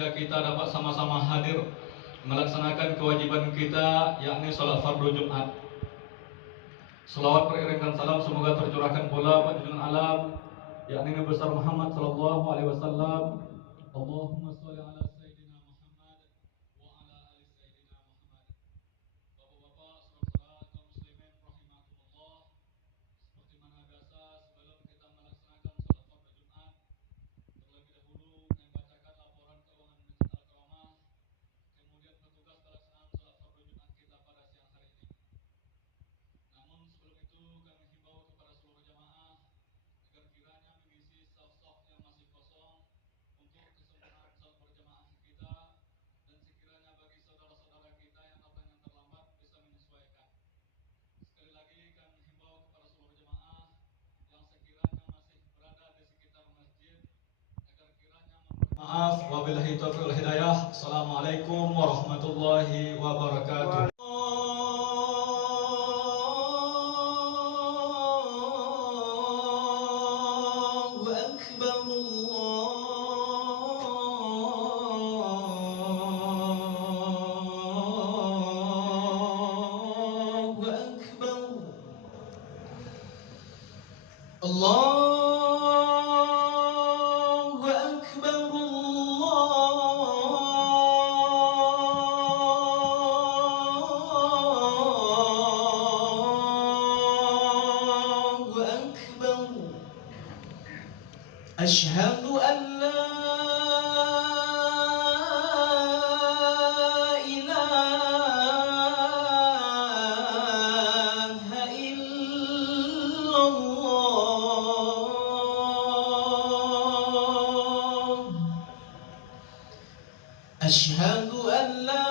sehingga kita dapat sama-sama hadir melaksanakan kewajiban kita, yakni sholat fardu Jumat. Salawat beriring dan salam semoga tercurahkan pula pada junjungan alam, yakni Nabi besar Muhammad sallallahu alaihi wasallam. Allahumma sholli ala sayyidina Muhammad wa ala ali sayyidina Muhammad. Bapak-bapak, saudara-saudara kaum muslimin rahimakumullah. Seperti mana biasa, sebelum kita melaksanakan salat fardu Jumat, terlebih dahulu kami bacakan laporan keuangan Masjid Al-Karamah, kemudian petugas pelaksanaan salat fardu Jumat kita pada siang hari ini. Namun sebelum itu kami himbau kepada seluruh jamaah agar kiranya mengisi saf-saf yang masih kosong untuk kesempurnaan salat berjamaah kita, dan sekiranya bagi saudara-saudara kita yang datang yang terlambat bisa menyesuaikan. Sekali lagi kami himbau kepada seluruh jamaah yang sekiranya masih berada di sekitar masjid agar kiranya maaf. Wabillahi taufiq wal hidayah. Assalamualaikum warahmatullahi wabarakatuh. Allahu Akbar, Allahu Akbar. Asyhadu an la ilaha illallah. Asyhadu an la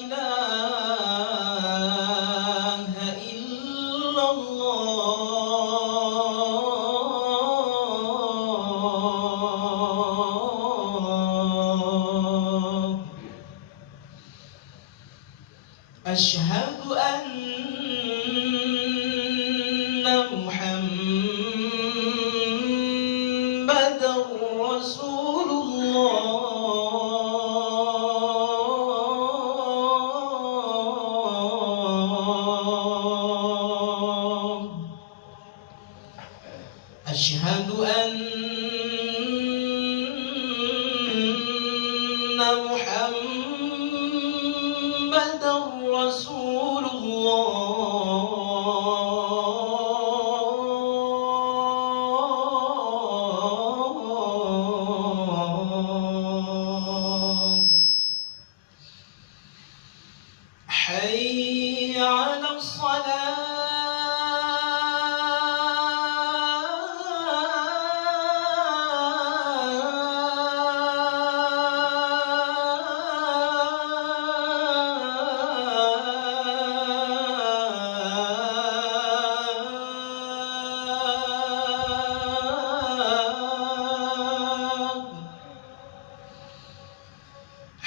ilaha illallah. Asyhadu anna Muhammadar Rasulullah. Asyhadu anna Muhammadar Rasulullah. Hayya 'alas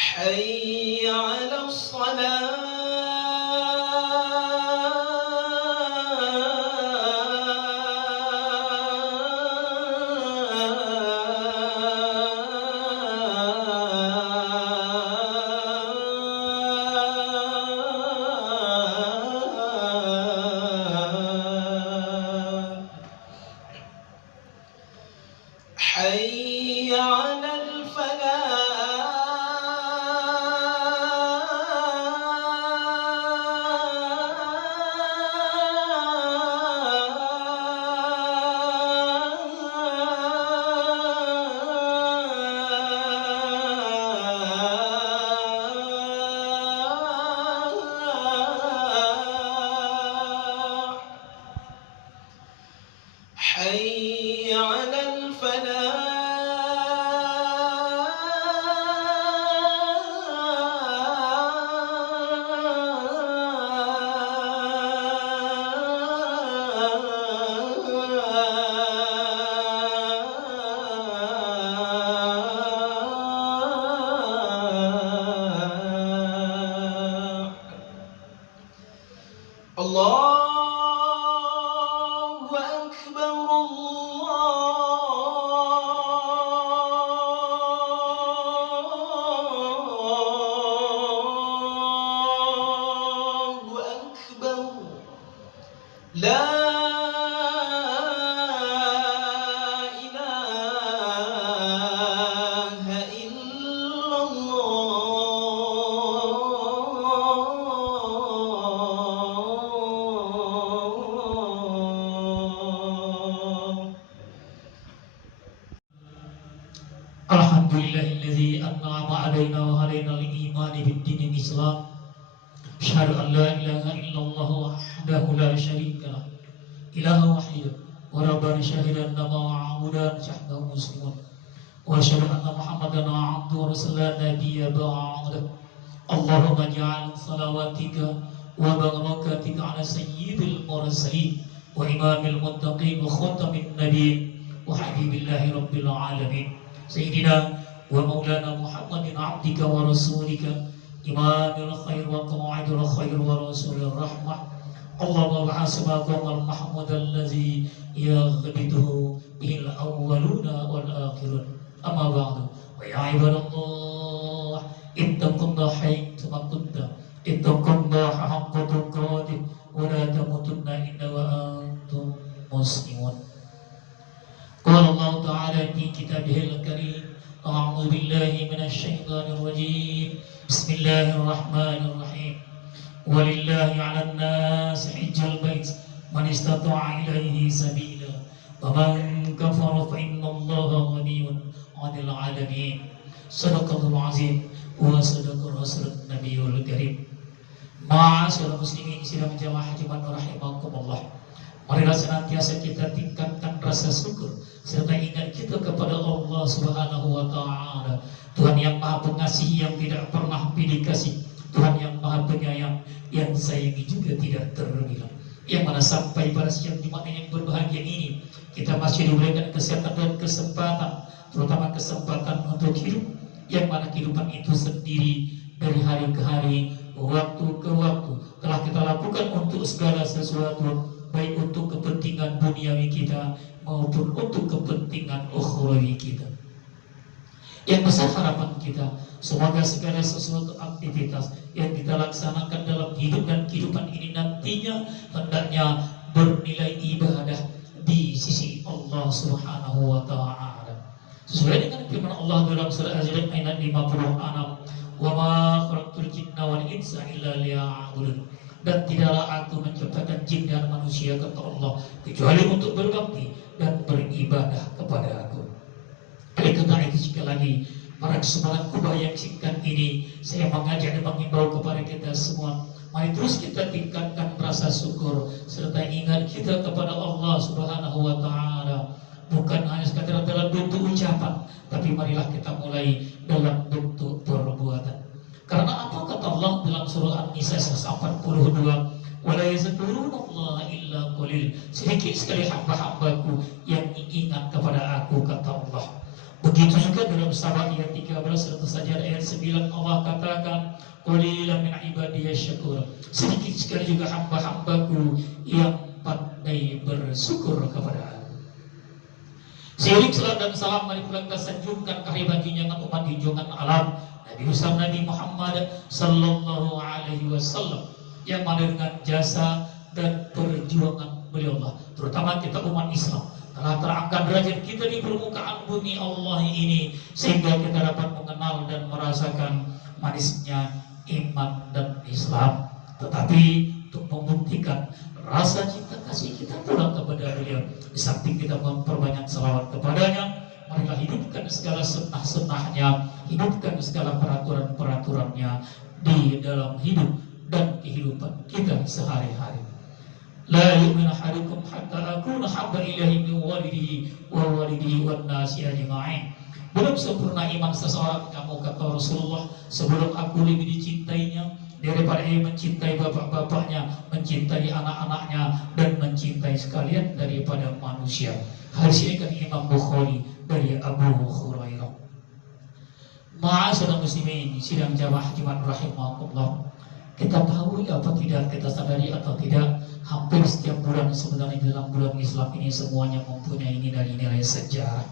حي على الصلاة. حي على الفلاح. حي على الفلاح. الله أكبر، الله لا إله إلا الله. الحمد لله الذي أنعم علينا وهدينا للإيمان بالدين الإسلام. أشهد أن لا إله إلا الله وحده لا شريك له إله وحيد وربنا شهد أن معبودا شهده مسلمون وأشهد أن محمدا عبده ورسوله نبي بعده. اللهم اجعل صلواتك وبركاتك على سيد المرسلين وإمام المتقين وخاتم النبيين وحبيب الله رب العالمين سيدنا ومولانا محمد عبدك ورسولك إمام الخير وقواعد الخير ورسول الرحمة. اللهم ابعث مقام المحمود الذي يغبطه به الأولون والآخرون. أما بعد ويا عباد الله اتقوا الله حيثما كنتم اتقوا الله حق تقاته ولا تموتن إلا وأنتم مسلمون. قال الله تعالى في كتابه الكريم أعوذ بالله من الشيطان الرجيم بسم الله الرحمن الرحيم ولله على الناس حج البيت من استطاع إليه سبيلا ومن كفر فإن الله غني عن العالمين. صدق الله العظيم وصدق الرسول النبي الكريم. Ma'asyiral muslimin sidang jamaah Jumat rahimakumullah. Marilah senantiasa kita tingkatkan rasa syukur serta ingat kita kepada Allah Subhanahu wa taala. Tuhan yang Maha Pengasih yang tidak pernah pilih kasih, Tuhan yang Maha Penyayang yang sayangi juga tidak terbilang. Yang mana sampai pada siang Jumat yang berbahagia ini kita masih diberikan kesehatan dan kesempatan, terutama kesempatan untuk hidup, yang mana kehidupan itu sendiri dari hari ke hari, waktu ke waktu telah kita lakukan untuk segala sesuatu, baik untuk kepentingan duniawi kita maupun untuk kepentingan ukhrawi kita. Yang besar harapan kita, semoga segala sesuatu aktivitas yang kita laksanakan dalam hidup dan kehidupan ini nantinya hendaknya bernilai ibadah di sisi Allah Subhanahu wa taala. Sesuai dengan firman Allah dalam surah Az-Zumar ayat 56, "Wa ma khalaqtul jinna wal insa illa liya'budun." Dan tidaklah aku menciptakan jin dan manusia, kata Allah, kecuali untuk berbakti dan beribadah kepada aku. Oleh karena itu sekali lagi pada kesempatan khutbah yang singkat ini saya mengajak dan mengimbau kepada kita semua, mari terus kita tingkatkan rasa syukur serta ingat kita kepada Allah Subhanahu wa taala, bukan hanya sekadar dalam bentuk ucapan, tapi marilah kita mulai dalam bentuk perbuatan. Karena apa kata Allah dalam surah An-Nisa 142, "Wala yazkurunallaha illa qalil." Sedikit sekali hamba-hambaku yang ingat kepada aku, kata Allah. Begitu juga dalam Sabah ayat 13 serta saja ayat 9 Allah katakan, "Qalilan min ibadiyasy syakur." Sedikit sekali juga hamba-hambaku yang pandai bersyukur kepada aku. Seiring salam dan salam mari kita sanjungkan kahari baginda umat di junjungan alam Nabi besar Nabi Muhammad sallallahu alaihi wasallam, yang mana dengan jasa dan perjuangan beliau Allah, terutama kita umat Islam, telah terangkat derajat kita di permukaan bumi Allah ini, sehingga kita dapat mengenal dan merasakan manisnya iman dan Islam. Tetapi untuk membuktikan rasa cinta kasih kita pula kepada beliau, di samping kita memperbanyak salawat kepadanya, marilah hidupkan segala sunnah-sunnahnya, hidupkan segala peraturan-peraturannya di dalam hidup dan kehidupan kita sehari-hari. La yu'minu ahadukum hatta akuna habba ilaihi min walidihi wan nasi ajma'in. Belum sempurna iman seseorang kamu, kata Rasulullah, sebelum aku lebih dicintainya daripada ia mencintai bapak-bapaknya, mencintai anak-anaknya, dan mencintai sekalian daripada manusia. Hadis ini kan Imam Bukhari dari Abu Hurairah. Ma'asyiral muslimin sidang jamaah Jumat rahimakumullah. Kita tahu apa tidak, kita sadari atau tidak, hampir setiap bulan sebenarnya dalam bulan Islam ini semuanya mempunyai nilai-nilai sejarah.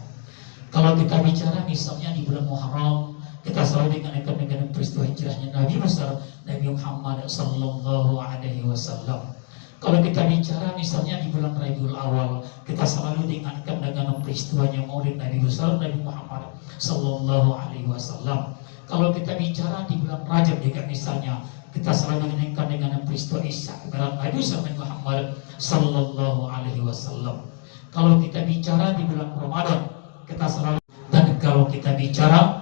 Kalau kita bicara misalnya di bulan Muharram, kita selalu dikenalkan dengan peristiwa hijrahnya Nabi besar Nabi Muhammad sallallahu alaihi wasallam. Kalau kita bicara misalnya di bulan Rabiul Awal, kita selalu diingatkan dengan peristiwanya Maulid Nabi besar Nabi Muhammad Sallallahu Alaihi Wasallam. Kalau kita bicara di bulan Rajab juga misalnya, kita selalu diingatkan dengan peristiwa Isya Mi'raj Nabi besar Nabi Muhammad Sallallahu Alaihi Wasallam. Kalau kita bicara di bulan Ramadan, kita selalu, dan kalau kita bicara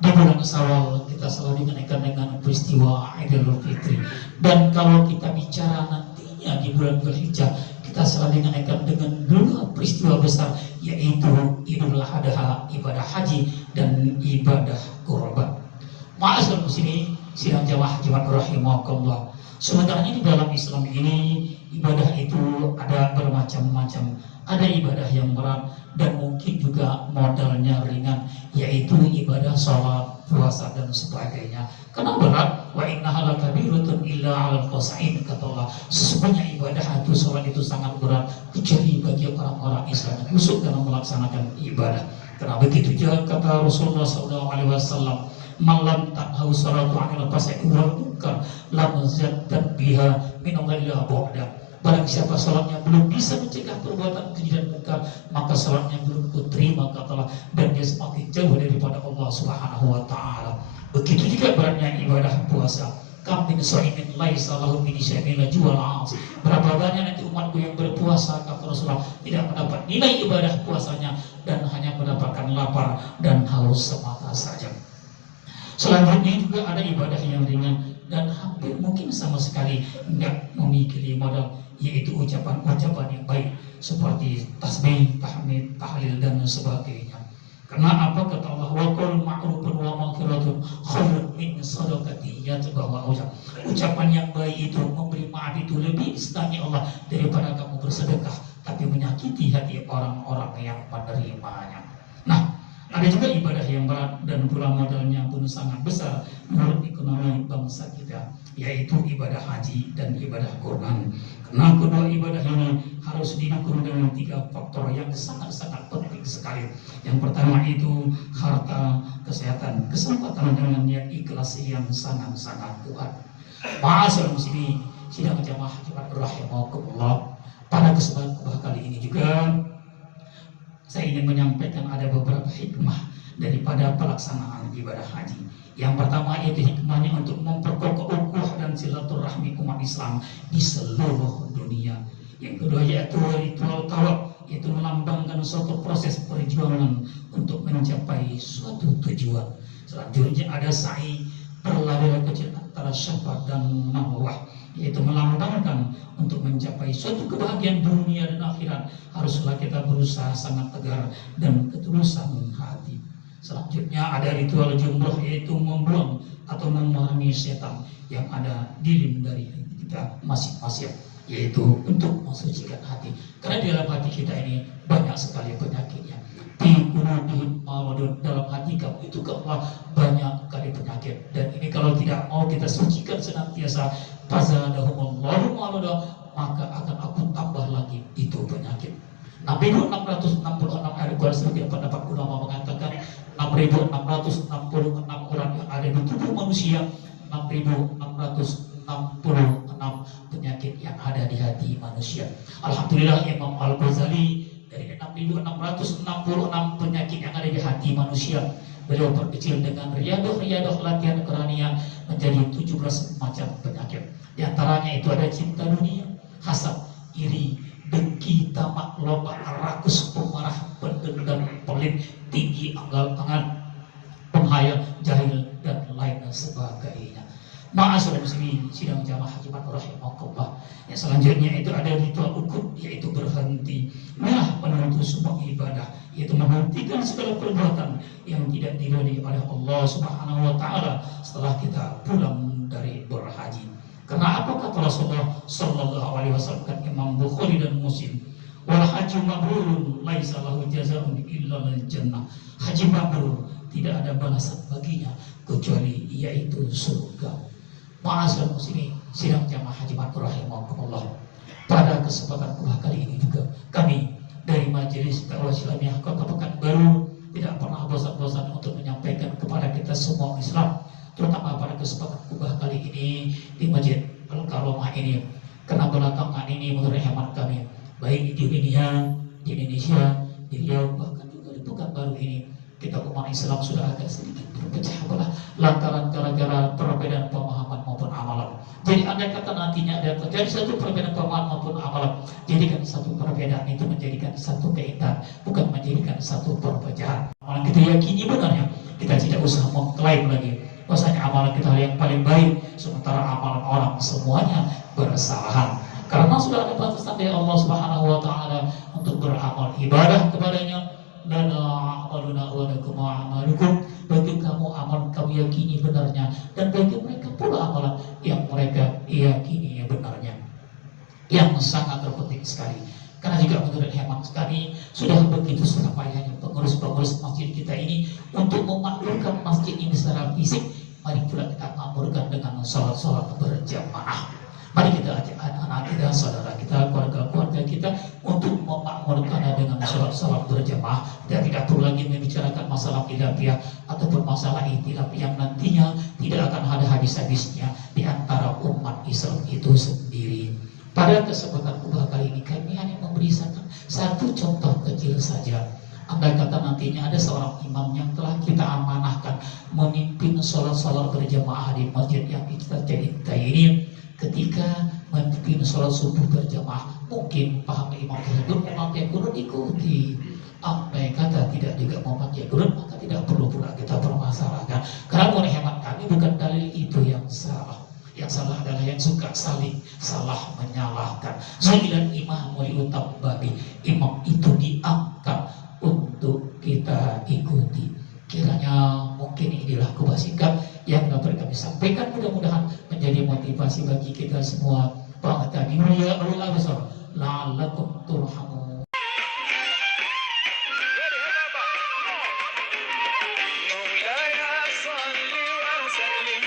di bulan Syawal, kita selalu dikaitkan dengan peristiwa Idul Fitri. Dan kalau kita bicara nantinya di bulan Dzulhijjah, kita selalu dikaitkan dengan dua peristiwa besar, yaitu Idul Adha, ibadah haji, dan ibadah kurban. Ma'asyiral muslimin, sidang jamaah Jumat rahimakumullah. Sebenarnya di dalam Islam ini ibadah itu ada bermacam-macam. Ada ibadah yang berat dan mungkin juga modalnya ringan, yaitu ibadah sholat, puasa dan sebagainya. Karena berat, wa innaha lakabiratun illa 'alal khashi'in, kata Allah. Sesungguhnya ibadah itu, sholat itu sangat berat kecuali bagi orang-orang Islam yang khusyuk dalam melaksanakan ibadah. Karena begitu juga kata Rasulullah SAW, malam tanhau salatu 'anil fasadi wal munkar lam zaddat biha min Allah ba'da. Barang siapa salatnya belum bisa mencegah perbuatan keji dan munkar, maka salatnya belum kuterima, kata Allah, dan dia semakin jauh daripada Allah Subhanahu wa taala. Begitu juga beratnya ibadah puasa. Kam min sha'imin laisa lahu min syai'in la jual. Berapa banyak nanti umatku yang berpuasa, kata Rasulullah, tidak mendapat nilai ibadah puasanya dan hanya mendapatkan lapar dan haus semata saja. Selanjutnya juga ada ibadah yang ringan dan hampir mungkin sama sekali tidak memiliki modal, yaitu ucapan-ucapan yang baik seperti tasbih, tahmid, tahlil dan sebagainya. Karena apa kata Allah, wa qul ma'rufun wa maghfiratun khairun min shadaqati yatba'uha ucap. Ucapan yang baik itu, memberi maaf itu lebih disenangi Allah daripada kamu bersedekah tapi menyakiti hati orang-orang yang menerimanya. Nah, ada juga ibadah yang berat dan pula modalnya pun sangat besar menurut ekonomi bangsa kita, yaitu ibadah haji dan ibadah kurban. Karena kedua ibadah ini harus didukung dengan 3 faktor yang sangat-sangat penting sekali. Yang pertama itu harta, kesehatan, kesempatan dengan niat ikhlas yang sangat-sangat kuat. Ma'asyiral muslimin, sidang jamaah Jumat rahimakumullah. Pada kesempatan kali ini juga saya ingin menyampaikan ada beberapa hikmah daripada pelaksanaan ibadah haji. Yang pertama yaitu hikmahnya untuk memperkokoh ukhuwah dan silaturahmi umat Islam di seluruh dunia. Yang kedua yaitu ritual tawaf, yaitu melambangkan suatu proses perjuangan untuk mencapai suatu tujuan. Selanjutnya ada sa'i, berlari kecil antara Safa dan Marwah, yaitu melambangkan untuk mencapai suatu kebahagiaan dunia dan akhirat haruslah kita berusaha sangat tegar dan ketulusan hati. Selanjutnya ada ritual jumroh, yaitu membuang atau memahami setan yang ada di dalam dari kita masing-masing, yaitu untuk mensucikan hati. Karena di dalam hati kita ini banyak sekali penyakitnya. Di qulubihim maradun, dalam hati kamu itu banyak kali penyakit, dan ini kalau tidak mau kita sucikan senantiasa, fazadahumullahu marada, maka akan aku tambah lagi itu penyakit. 6.666 ayat Quran sebagian pendapat ulama mengatakan 6.666 orang yang ada di tubuh manusia, 6.666 penyakit yang ada di hati manusia. Alhamdulillah Imam Al-Ghazali, dari 6.666 penyakit yang ada di hati manusia, beliau perkecil dengan riadoh latihan kerania menjadi 17 macam penyakit. Di antaranya itu ada cinta dunia, hasad, iri, dengki, tamak, loba, rakus, pemarah, pendendam, pelit, tinggi, anggal-angan, penghayal, jahil, dan lain sebagainya. Ma'asyiral muslimin, sidang jamaah Jumat rahimakumullah. Yang selanjutnya itu ada ritual ukhuwah, yaitu berhenti. Nah, menuntut semua ibadah, yaitu menghentikan segala perbuatan yang tidak diridhai oleh Allah Subhanahu wa taala setelah kita pulang dari berhaji. Karena apa kata Rasulullah sallallahu alaihi wasallam, kan Imam Bukhari dan Muslim, wal haji mabrurun laisa lahu jazaa'un illa al jannah. Haji mabrur tidak ada balasan baginya kecuali yaitu surga. Ma'asyiral muslimin, sidang jamaah Jumat rahimakumullah. Pada kesempatan kali ini juga kami dari Majelis Dakwah Islamiyah Kota Pekanbaru tidak pernah bosan-bosan untuk menyampaikan kepada kita semua Islam, terutama pada kesempatan kali ini di Masjid Al-Karomah ini, Karena belakangan ini menurut hemat kami, baik di dunia, di Indonesia, di Riau, bahkan juga di Pekanbaru ini, kita umat Islam sudah agak sedikit berpecah belah lantaran gara-gara perbedaan pemahaman maupun amalan. Jadi andai kata nantinya ada terjadi satu perbedaan pemahaman maupun amalan, jadikan satu perbedaan itu menjadikan satu keindahan, bukan menjadikan satu perpecahan. Amalan kita yakini benarnya, kita tidak usah mengklaim lagi bahwasanya amalan kita yang paling baik, sementara amalan orang semuanya bersalahan. Karena sudah ada batasan dari Allah Subhanahu wa taala untuk beramal ibadah kepadanya. Lana amaluna wa lakum amalukum, bagi kamu amal kamu yakini benarnya, dan bagi mereka pula amalan yang mereka yakini benarnya. Yang sangat terpenting sekali. Karena juga menurut hemat sekali, sudah begitu susah payahnya pengurus-pengurus masjid kita ini untuk memakmurkan masjid ini secara fisik. Mari pula kita makmurkan dengan sholat-sholat berjamaah. Mari kita ajak anak-anak kita, saudara kita, keluarga-keluarga kita untuk memakmurkannya dengan sholat-sholat berjamaah. Dan tidak perlu lagi membicarakan masalah khilafiyah ataupun masalah ikhtilaf yang nantinya tidak akan ada habis-habisnya di antara umat Islam itu sendiri. Pada kesempatan khutbah kali ini kami hanya memberi satu contoh kecil saja. Andai kata nantinya ada seorang imam yang telah kita amanahkan memimpin sholat-sholat berjamaah di masjid yang kita cintai ini, ketika memimpin sholat subuh berjamaah, mungkin paham imam tersebut memakai kurun ikuti. Andai kata tidak juga memakai kurun, maka tidak perlu pula kita permasalahkan. Karena menurut hemat kami bukan dalil itu yang salah. Yang salah adalah yang suka saling salah menyalahkan. 9 imam liutam babi, imam itu diangkat untuk kita ikuti. Kiranya mungkin inilah khutbah singkat yang dapat kami sampaikan, mudah-mudahan menjadi motivasi bagi kita semua. Fa'tabiru ya ulul absar la'allakum turhamun. مولاي صل وسلم